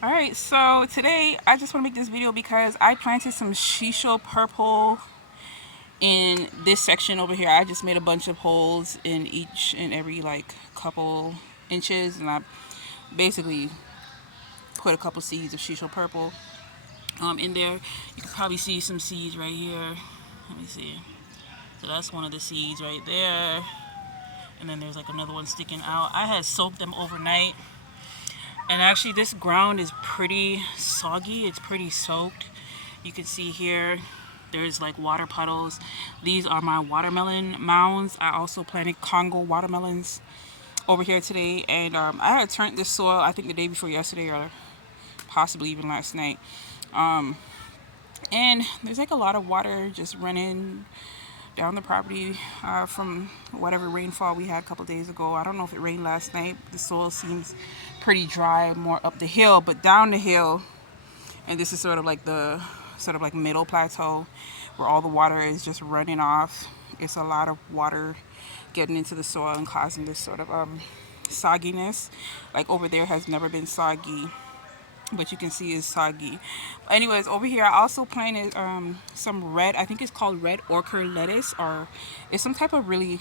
Alright, so today I just want to make this video because I planted some Shisho purple in this section over here. I just made a bunch of holes in each and every like couple inches, and I basically put a couple seeds of Shisho purple in there. You can probably see some seeds right here. Let me see. So that's one of the seeds right there. And then there's like another one sticking out. I had soaked them overnight. And actually this ground is pretty soggy. It's pretty soaked. You can see here there's like water puddles. These are my watermelon mounds. I also planted Congo watermelons over here today. And I had turned this soil, I think the day before yesterday or possibly even last night. And there's like a lot of water just running down the property from whatever rainfall we had a couple days ago. I don't know if it rained last night. The soil seems pretty dry, more up the hill, but down the hill, and this is sort of like the middle plateau where all the water is just running off. It's a lot of water getting into the soil and causing this sort of sogginess. Like over there has never been soggy, but you can see it's soggy. Anyways, over here I also planted some red, I think it's called red ochre lettuce, or it's some type of really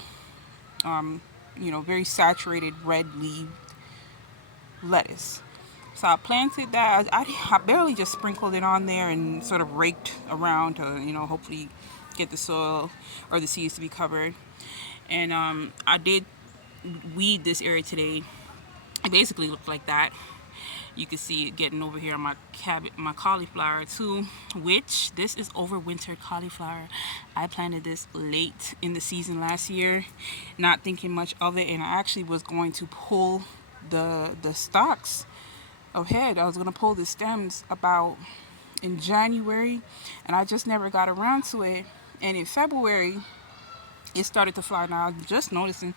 very saturated red leaf lettuce. So I planted that. I barely just sprinkled it on there and sort of raked around to hopefully get the soil or the seeds to be covered. And I did weed this area today. It basically looked like that. You can see it getting over here on my cauliflower too, which this is overwintered cauliflower. I planted this late in the season last year, not thinking much of it, and I actually was going to pull the stalks ahead. I was going to pull the stems about in January, and I just never got around to it. And in February, it started to fly. Now I'm just noticing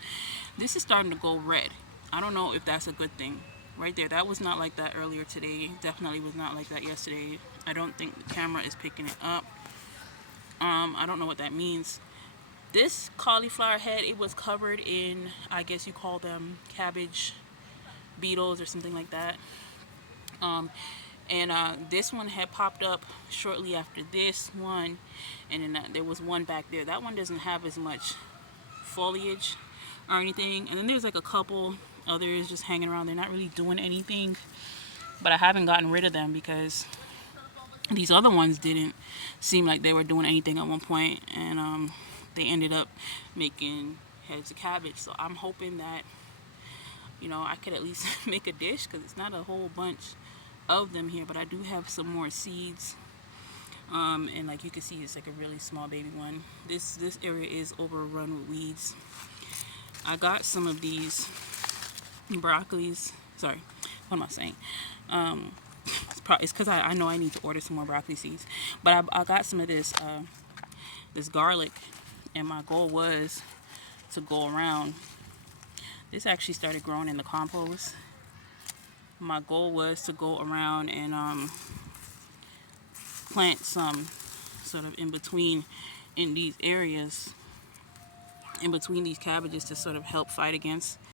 this is starting to go red. I don't know if that's a good thing. Right there, that was not like that earlier today. Definitely was not like that yesterday. I don't think the camera is picking it up. I don't know what that means. This cauliflower head, it was covered in, I guess you call them cabbage beetles or something like that. And this one had popped up shortly after this one, and then there was one back there. That one doesn't have as much foliage or anything, and then there's like a couple others just hanging around. They're not really doing anything, but I haven't gotten rid of them because these other ones didn't seem like they were doing anything at one point, and they ended up making heads of cabbage. So I'm hoping that I could at least make a dish, because it's not a whole bunch of them here, but I do have some more seeds. And like you can see, it's like a really small baby one. This area is overrun with weeds. I got some of these broccolis. Sorry, what am I saying? It's because I know I need to order some more broccoli seeds. But I got some of this garlic, and my goal was to go around. This actually started growing in the compost. My goal was to go around and plant some sort of in between in these areas, in between these cabbages, to sort of help fight against